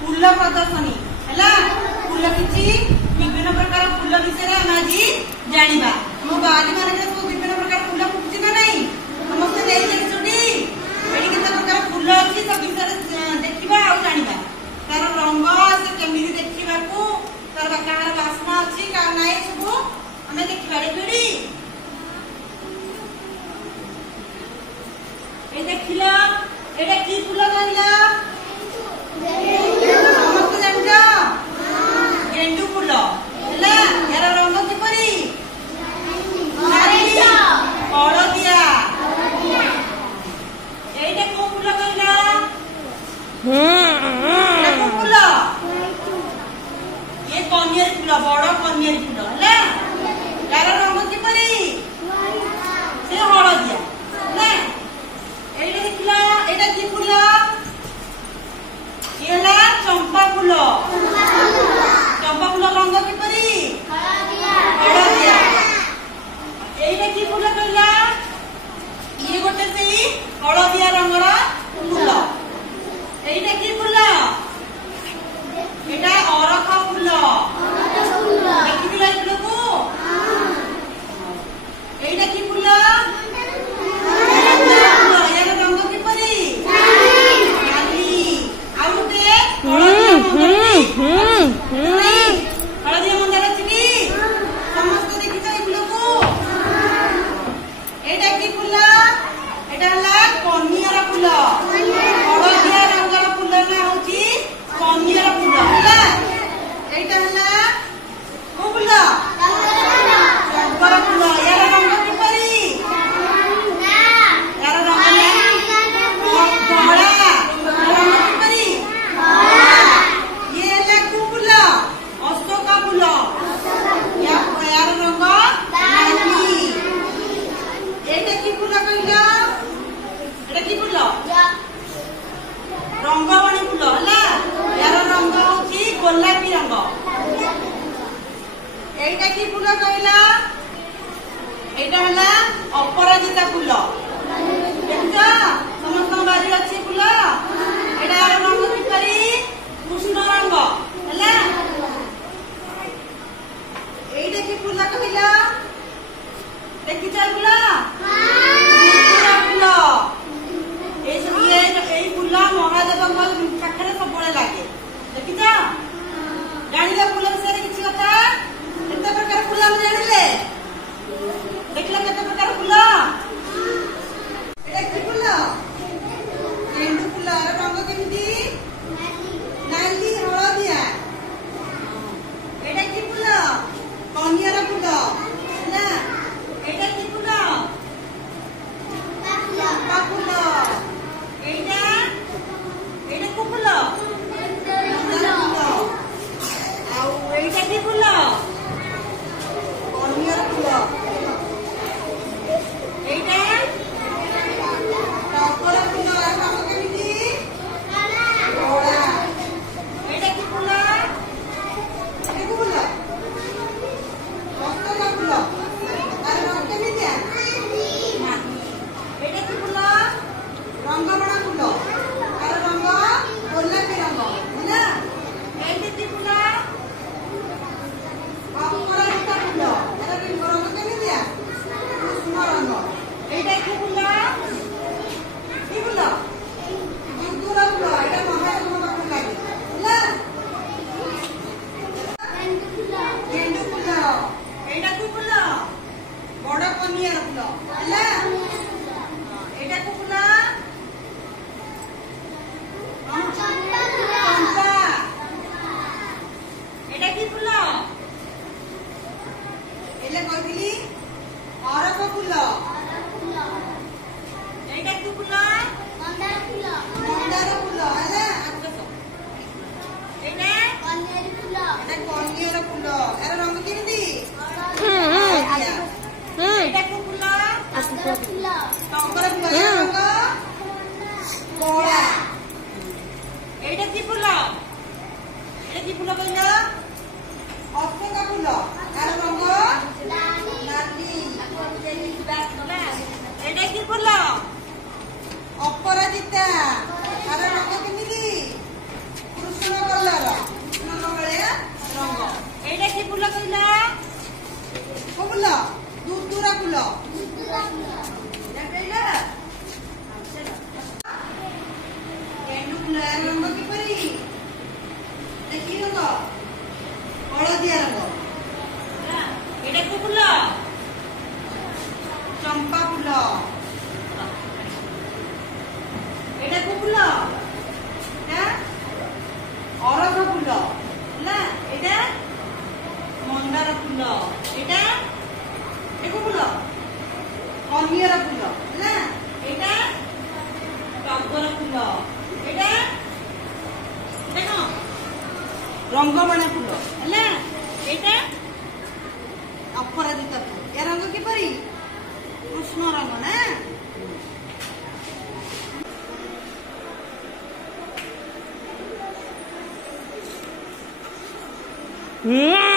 फूल प्रदर्शनी है फूल किसी विभिन्न प्रकार फूल विषय आम आज जाना मो बारी मान सब विभिन्न प्रकार फूल फुटुची ना नहीं समस्त देखी केते प्रकार फूल अच्छी सब विषय देखा और जाना तार रंग से केमी देखा तार कहार बास्ना अच्छी क्या ना सब आम देखा देखी देखिल एटा की फूल कहला समस्त जान गेंडू फूल है यार रंग किपरी हलदिया एटा को फूल कहला फूल ये कनियर फूल बड़ कनियर फूल है यार रंग किपरी से हलदिया है एटा देखला एटा की फूल ये चंपा फूल रंग किपरी हलदिया एटा की फूल कहला ये गोटे से हलदिया रंगर फूल एटा की फूल एटा अरख फूल देखिथिला फूल को एटा की फूल हलदिया मंदार अच्छी समस्त देखी फूल को एटा की फूल एटा कनियर फूल हलदिया रंगर फूल ना हूँ कनियर फूल है एटा को फूल टगर फूल यार रंग किपरी यार रंग धड़ा रंग किपरी अशोका फूल यार रंग नाली एटा की फूल कहला एटा की फूल रंगवाणी फूल है यार रंग होची गोलापी रंग एटा की फूल कहला एटा हला अपराजिता फूल देखा समस्त बारी अच्छी फूल एटा यार रंग किपरी कृष्ण रंग है एटा की फूल कहला देखी चाल फूल फूल ये फूल महादेव पाखे सब लगे देखी जान फूल विषय किसी कथा ଏଇଟା କି ଫୁଲ? କନିଅର ଫୁଲ। ଏଇଟା ଟଗର ଫୁଲ। ରଙ୍ଗ କେମିତି? ଧଳା। ଏଇଟା କି ଫୁଲ? କି ଫୁଲ? ରତନ ଫୁଲ। ତାର ରଙ୍ଗ କେମିତିଆ? ଏଇଟା କି ଫୁଲ? ରଙ୍ଗବଣା ଫୁଲ। ତାର ରଙ୍ଗ ଗୋଲାପୀ ରଙ୍ଗ ହେଲା। ଏଇଟା କି ଫୁଲ? ଅପରାଜିତା ଫୁଲ। ତାର ରଙ୍ଗ କେମିତିଆ? କୃଷ୍ଣ ରଙ୍ଗ। ଏଇଟା କି ଫୁଲ? କି ଫୁଲ? ଦୁଦୁରା ଫୁଲ। ଏଇଟା ମହାଦେବଙ୍କ ପାଖରେ ଲାଗେ ହେଲା। ଗେଣ୍ଡୁ ଫୁଲ। ଏଇଟା କି ଫୁଲ? ବଡ କନିଆର ଫୁଲ ହେଲା। ଏଇଟା କି ଫୁଲ? ଚମ୍ପା। ଏଇଟା କି ଫୁଲ? ଏଇଟା କହିଥିଲି ଅରଖ ଫୁଲ। ଏଇଟା କି ଫୁଲ? ମନ୍ଦାର ଫୁଲ ହେଲା। ଏଇଟା କନିଅର ଫୁଲ। ଏର ରଙ୍ଗ କେମିତି? ଏଇଟା କି ଫୁଲ? ଟଗର ଫୁଲ। ରଙ୍ଗ କଳା। ଏଇଟା କି ଫୁଲ? ଏଇଟା କି ଫୁଲ କହିଲ? ଅଶୋକା ଫୁଲ। ତାର ରଙ୍ଗ ନାଲି। ଏଇଟା କି ଫୁଲ? ଅପରାଜିତା। ତାର ରଙ୍ଗ କେମିତି? କୃଷ୍ଣ କଲର। କୃଷ୍ଣ ଭଳିଆ ରଙ୍ଗ। ଏଇଟା କି ଫୁଲ କହିଲ? କୋଉ ଫୁଲ? ଦୁଦୁରା ଫୁଲ। ଗେଣ୍ଡୁ ଫୁଲ। ଏହାର ରଙ୍ଗ କିପରି? କି ରଙ୍ଗ? ହଳଦିଆ ରଙ୍ଗ। ଏଇଟା କୋଉ ଫୁଲ? ଚମ୍ପା ଫୁଲ। ଏଇଟା କୋଉ ଫୁଲ? ଅରଖ ଫୁଲ ହେଲା। ଏଇଟା ମନ୍ଦାର ଫୁଲ। ଏଇଟା କୋଉ ଫୁଲ? କନିଅର ଫୁଲ ହେଲା। ଏଇଟା ଟଗର ଫୁଲ। ଏଇଟା କଣ? ରଙ୍ଗବଣା ଫୁଲ ହେଲା। ଏଇଟା ଅପରାଜିତା ଫୁଲ। ଏ ରଙ୍ଗ କିପରି? କୃଷ୍ଣ ରଙ୍ଗ ନା। Yeah.